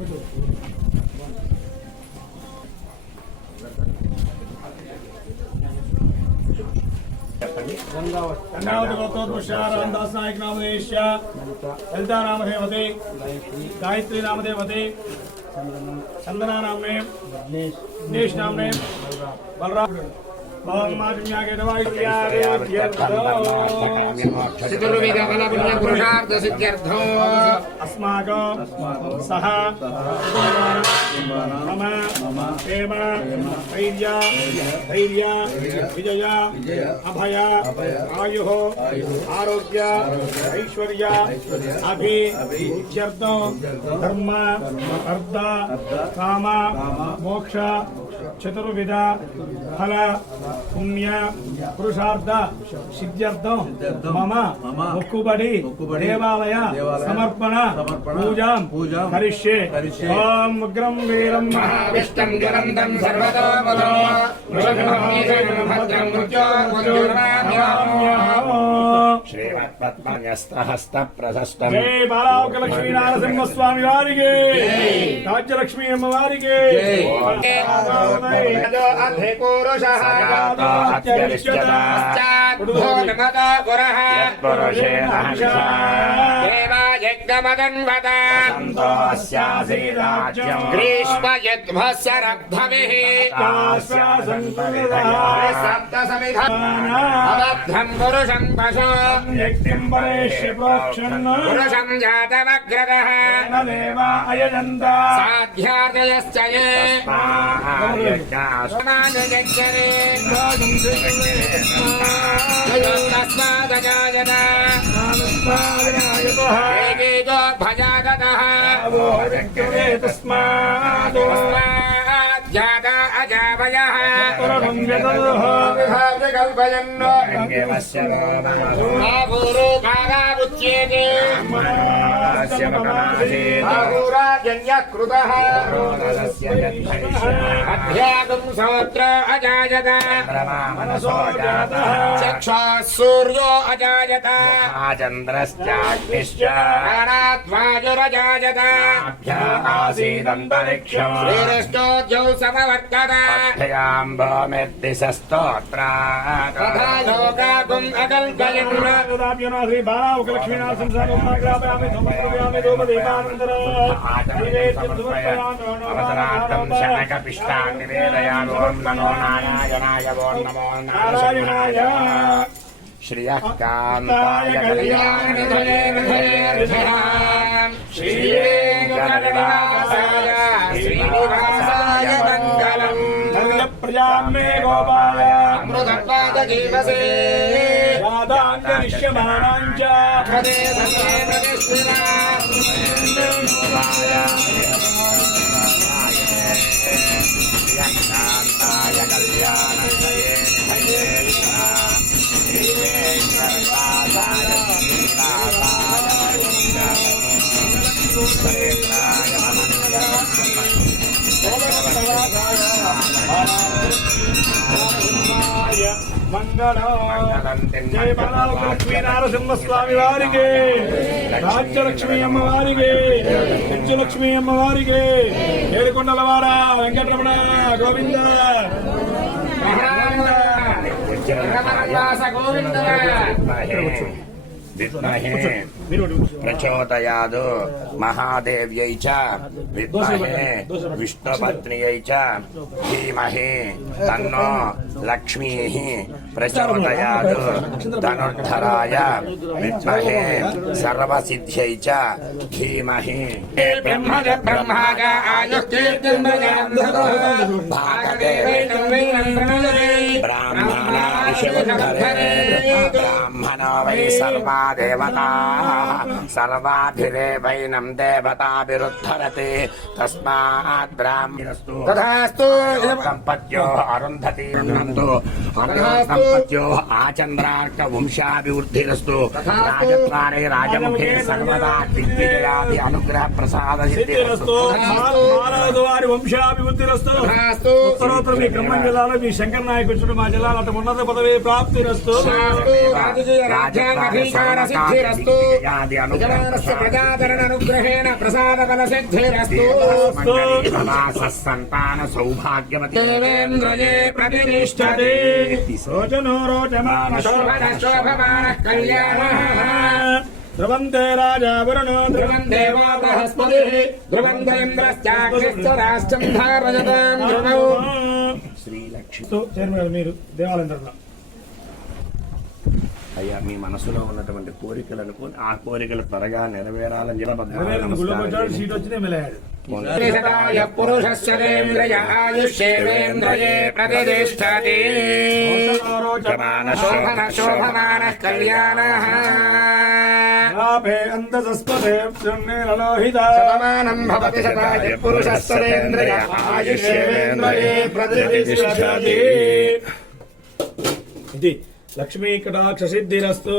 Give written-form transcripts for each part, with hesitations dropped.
गंगावती रामदास नायक नामदेश ललिता नामदेवते गायत्री नामदेवते चंदना नामने दिनेश नामने बलराम अस्माकं सह मम क्षेम धैर्य विजय अभय आयुः आरोग्य ऐश्वर्य अभिवृद्ध्यर्थं धर्म अर्थ काम मोक्ष चतुर्विध फल पुण्य पुरुषार्थ सिद्ध्यर्थं मम मुक्कुबड़ी देवालय समर्पण पूजा करिष्ये। ओम उग्रं वीरं महाविष्णुं ज्वलन्तं सर्वतोमुखं भद्रं श्रीमत्पद्मन्यस्तहस्तप्रशस्तं जय बालावक लक्ष्मी नारसिंह स्वामी वारिगे राज्यलक्ष्मी अम्म वारिगे ग्रीष्म यद्भस्यरब्धभिः अबद्धं पुरुषं पशुं पुरुषं जातमग्रतः साध्यार्जयश्च ये तस्मादजायत भजातः जाता अजावयः कल्पयन्नो भागावुच्येते जन्यकृतः अध्यागं सोत्र अजायत चक्षुः सूर्यो अजायत चन्द्रश्चाग्निश्च प्राणाद्वायुरजायत आसीदन्तरिक्षम् श्रीरष्टोऽद्यौ समवर्तत अभ्याम्बोमेद्दिशस्तोत्रात् तथा लोकागुम् अकल्पयन् श्री बालावक लक्ष्मीनाथसंसारोपमाग्रापयामि समर्पयामि धूपदीपानन्तरं शनकपिष्टान् निवेदयामि। ॐ नमो नारायणाय ॐ नमो नारायणाय श्रियः कान्ताय कल्याणनिधये श्रीवेङ्कटनिवासाय श्रीनिवासाय मङ्गलम् प्रजां मे गोपाय अमृतपादजीवसे राधाञ्जनिष्यमाणाञ्च हरे धने प्रतिष्ठिता श्रियः कल्याणनिधये जय बालावक लक्ष्मी नारसिंह स्वामी वारिगे राज्यलक्ष्मी अम्म वारिगे विजयलक्ष्मी अम्म वारिगे ఏడుకొండలవాడ వెంకటరమణ గోవింద గోవింద विद्महे प्रचोदयात् महादेव्यै च विद्महे विष्णुपत्न्यै च धीमहि तन्नो लक्ष्मीः प्रचोदयात् धनुर्धराय विद्महे सर्वसिद्ध्यै च धीमहि ब्रह्मज ब्राह्मणो वै सर्वा देवताः सर्वाभिरेवैनं देवताभिरुद्धरति तस्मात् ब्राह्मणस्तु तथास्तु सम्पद्यो अरुन्धति సంపత్యో ఆచంద్రార్క వంశాభివృద్ధిరస్తు రాజద్వారే రాజముఖే సర్వదా దిగ్విజయాది అనుగ్రహ ప్రసాద సిద్ధిరస్తు వారి వంశాభివృద్ధిరస్తు ఉత్తరోత్తర మీ ఖమ్మం జిల్లాలో మీ శంకర నాయకు వచ్చిన మా జిల్లాలో అటు ఉన్నత పదవి ప్రాప్తిరస్తు అనుగ్రహేణ ప్రసాద బల సిద్ధిరస్తు సంతాన సౌభాగ్యవతి దేవేంద్రయే ప్రతిష్టతి రోచనో రోచమాన శోభమాన కళ్యాణ ధ్రువంతే రాజా వరుణో ధ్రువం దేవా బృహస్పతి ధ్రువంద్రేంద్రశ్చాగ్నిశ్చరాష్ట్రం ధారయతాం ధ్రువౌ శ్రీలక్ష్మి చైర్మన్ మీరు దేవాలయం తరఫున అయ్యా మీ మనసులో ఉన్నటువంటి కోరికలను ఆ కోరికలు త్వరగా నెరవేరాలని సీట్ వచ్చింది ఎమ్మెల్యే పురుషేంద్రయ ఆయుష్యేంద్రయే ప్రతిష్టతి శోభన శోభమాన కళ్యాణ శతమానం భవతి శతాయ పురుషేంద్రయ ఆయుష్యేంద్రయే ప్రతిష్టతి ఇది లక్ష్మీ కటాక్ష సిద్ధిరస్తు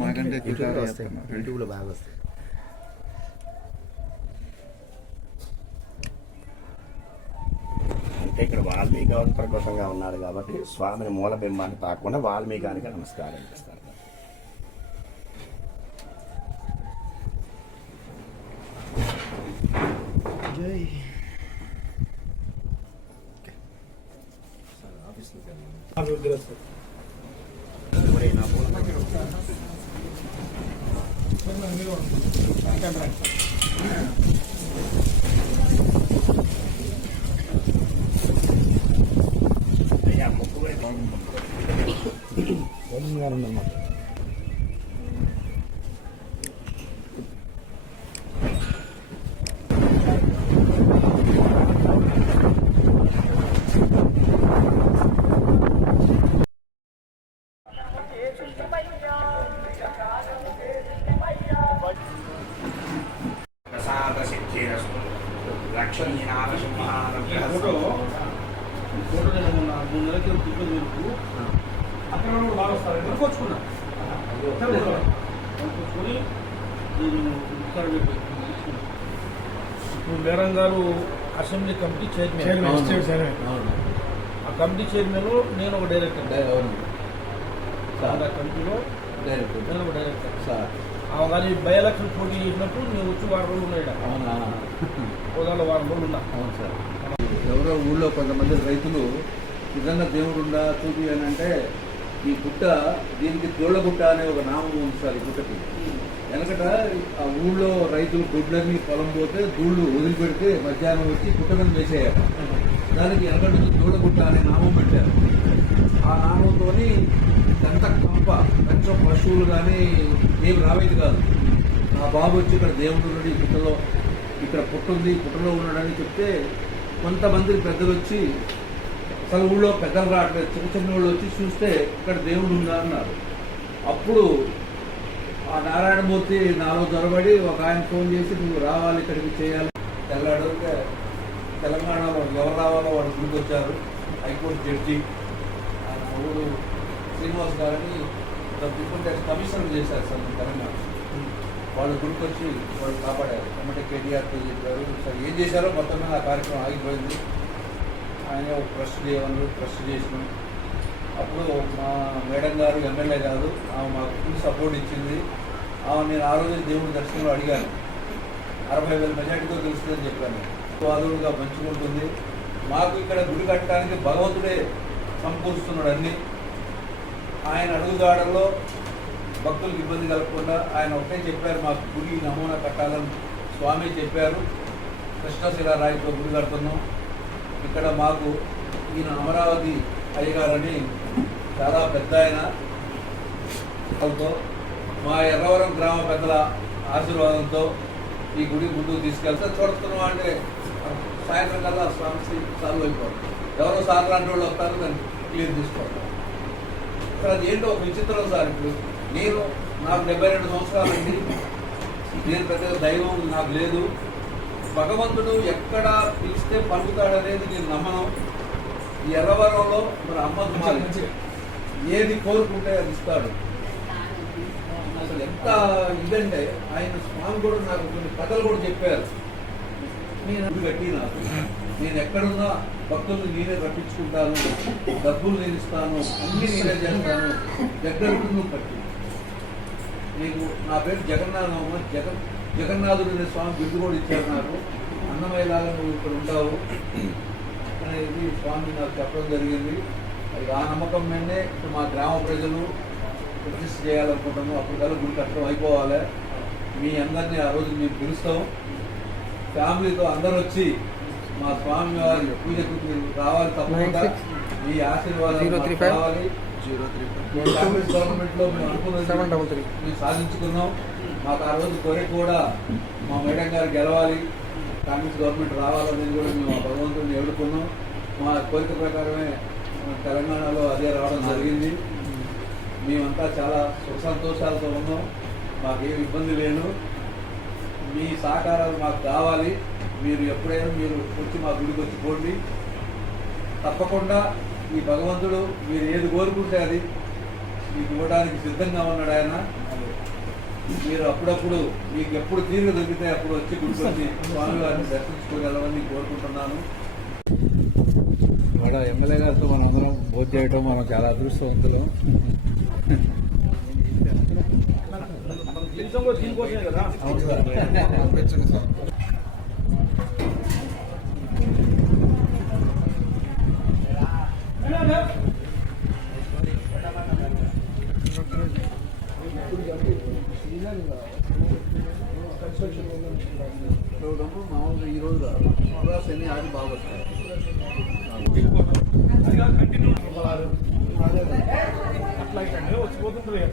మాకంటే యూట్యూబ్లో బాగా వస్తాయి. అంటే ఇక్కడ వాల్మీకి ప్రకోషంగా ఉన్నాడు కాబట్టి స్వామిని మూలబింబాన్ని తాకుండా వాల్మీకానికి నమస్కారం చేస్తారు. మేడం గారు అసెంబ్లీ కమిటీ చైర్మన్, ఆ కమిటీ చైర్మన్ నేను ఒక డైరెక్టర్. కమిటీలో నేను ఒక డైరెక్టర్. ఆమె కానీ బై ఎలక్షన్ పోటీ చేసినప్పుడు నేను వచ్చి 6 రోజులు ఉన్నాయి. హోదాలో 6 రోజులు ఉన్నా. అవును సార్. ఎవరో ఊళ్ళో కొంతమంది రైతులు నిజంగా దేవుడుండా చూపి అని అంటే ఈ గుట్ట దీనికి తోళ్లగుట్ట అనే ఒక నామం ఉంది సార్. ఈ గుట్టకి వెనకట ఆ ఊళ్ళో రైతులు గుడ్లన్నీ పొలం పోతే దూళ్ళు వదిలిపెడితే మధ్యాహ్నం వచ్చి గుట్ట మీద వేసేయారు. దానికి వెనకటి నుంచి తోళ్లగుట్ట అనే నామం పెట్టారు. ఆ నామంతో ఎంత కంప కొంచెం పశువులు కానీ ఏమి రావేది కాదు. ఆ బాబు వచ్చి ఇక్కడ దేవుడు ఉన్నాడు, ఈ గుట్టలో ఇక్కడ పుట్టుంది, పుట్టలో ఉన్నాడని చెప్తే కొంతమంది పెద్దలు వచ్చి అసలు ఊళ్ళో పెద్దలు రావట్లేదు, చిన్న చిన్న వాళ్ళు వచ్చి చూస్తే ఇక్కడ దేవుడు ఉందా అన్నారు. అప్పుడు ఆ నారాయణమూర్తి నాలో దొరబడి ఒక ఆయన ఫోన్ చేసి నువ్వు రావాలి ఇక్కడికి చేయాలి తెల్లాడు. తెలంగాణలో ఎవరు రావాలో వాళ్ళు గుడికి వచ్చారు. హైకోర్టు జడ్జి ఆయన ఊరు శ్రీనివాస్ గారిని కమిషనర్ చేశారు సార్ తెలంగాణ. వాళ్ళు గుడికి వచ్చి వాళ్ళు కాపాడారు. ఎమ్మటే కేటీఆర్తో చెప్పారు. సార్ ఏం చేశారో మొత్తం మీద ఆ కార్యక్రమం ఆగిపోయింది. ఆయన ఒక ట్రస్ట్ చేయమన్నారు, ట్రస్ట్ చేసినాం. అప్పుడు మా మేడం గారు ఎమ్మెల్యే గారు ఆమె మాకు ఫుల్ సపోర్ట్ ఇచ్చింది. ఆమె నేను ఆ రోజు దేవుడి దర్శనంలో అడిగాను, 60,000 మెజార్టీతో తెలుస్తుందని చెప్పాను. వాదులుగా పంచుకుంటుంది. మాకు ఇక్కడ గుడి కట్టడానికి భగవంతుడే సమకూరుస్తున్నాడు అన్నీ. ఆయన అడుగుదాడల్లో భక్తులకు ఇబ్బంది కలగకుండా ఆయన ఒకటే చెప్పారు, మాకు గుడి నమూనా కట్టాలని స్వామి చెప్పారు. కృష్ణశిలా రాయితో గుడి కడుతున్నాం. ఇక్కడ మాకు ఈయన అమరావతి అయ్యగారని చాలా పెద్ద ఆయన వాళ్ళతో మా ఎర్రవరం గ్రామ పెద్దల ఆశీర్వాదంతో ఈ గుడి ముందుకు తీసుకెళ్తే చూడుతున్నాం అంటే సాయంత్రం కల్లా సమస్య సాల్వ్ అయిపోతుంది. ఎవరో సార్ లాంటి వాళ్ళు వస్తారు, దాన్ని క్లియర్ తీసుకోవాలి. ఇక్కడ అది ఏంటో ఒక విచిత్రం సార్. ఇప్పుడు నేను నాకు 72 సంవత్సరాలండి. నేను పెద్ద దైవం నాకు లేదు. భగవంతుడు ఎక్కడ పిలిస్తే పలుకుతాడనేది నేను నమ్మను. ఈ ఎర్రవరంలో మరి అమ్మ ఏది కోరుకుంటే అది ఇస్తాడు. అసలు ఎంత ఇదంటే ఆయన స్వామి కూడా నాకు కొన్ని కథలు కూడా చెప్పారు. నేను కట్టి నాకు నేను ఎక్కడున్నా భక్తులను నేనే రప్పించుకుంటాను, డబ్బులు నేను ఇస్తాను, అన్ని నేనే చేస్తాను, దగ్గరకు నువ్వు కట్టి. నీకు నా పేరు జగన్నాథమ్మ, జగన్నాథుడు అనే స్వామి బిడ్డు కూడా ఇచ్చారు నాకు. అన్నమయ్యలాగా నువ్వు ఇక్కడ ఉంటావు అనేది స్వామి నాకు చెప్పడం జరిగింది. అది ఆ నమ్మకం మీదనే ఇప్పుడు మా గ్రామ ప్రజలు ప్రతిష్ఠ చేయాలనుకుంటాము. అప్పటికల్లా గుడి కష్టం అయిపోవాలి. మీ అందరినీ ఆ రోజు మేము పిలుస్తాం. ఫ్యామిలీతో అందరూ వచ్చి మా స్వామి వారి పూజకు మీరు రావాలి. తప్పకుండా మీ ఆశీర్వాదాలు కావాలి. కాంగ్రెస్ గవర్నమెంట్లో మేము అనుకున్నది మేము సాధించుకున్నాం. మాకు ఆ రోజు కోరిక కూడా మా మేడం గారు గెలవాలి, కాంగ్రెస్ గవర్నమెంట్ రావాలనేది కూడా మేము ఆ భగవంతుడిని ఎదుర్కొన్నాం. మా కోరిక ప్రకారమే తెలంగాణలో అదే రావడం జరిగింది. మేమంతా చాలా సుఖ సంతోషాలతో ఉన్నాం. మాకేం ఇబ్బంది లేదు. మీ సహకారాలు మాకు కావాలి. మీరు ఎప్పుడైనా మీరు వచ్చి మా గుడికి వచ్చి పోండి. తప్పకుండా ఈ భగవంతుడు మీరు ఏది కోరుకుంటే అది మీకు ఇవ్వడానికి సిద్ధంగా ఉన్నాడు ఆయన. మీరు అప్పుడప్పుడు మీకు ఎప్పుడు తీరిక దొరికితే అప్పుడు వచ్చి గుడికి వచ్చి స్వామివారిని దర్శించుకోగలమని కోరుకుంటున్నాను. మేడం ఎమ్మెల్యే గారితో మనం అందరం భోజనం చేయడం మనం చాలా అదృష్టవంతులు. దీనికోసమే కదా. అవును సార్. మామూలుగా ఈ రోజు శని ఆది బాగా వస్తాయి. అట్లా వచ్చిపోతుంటుంది.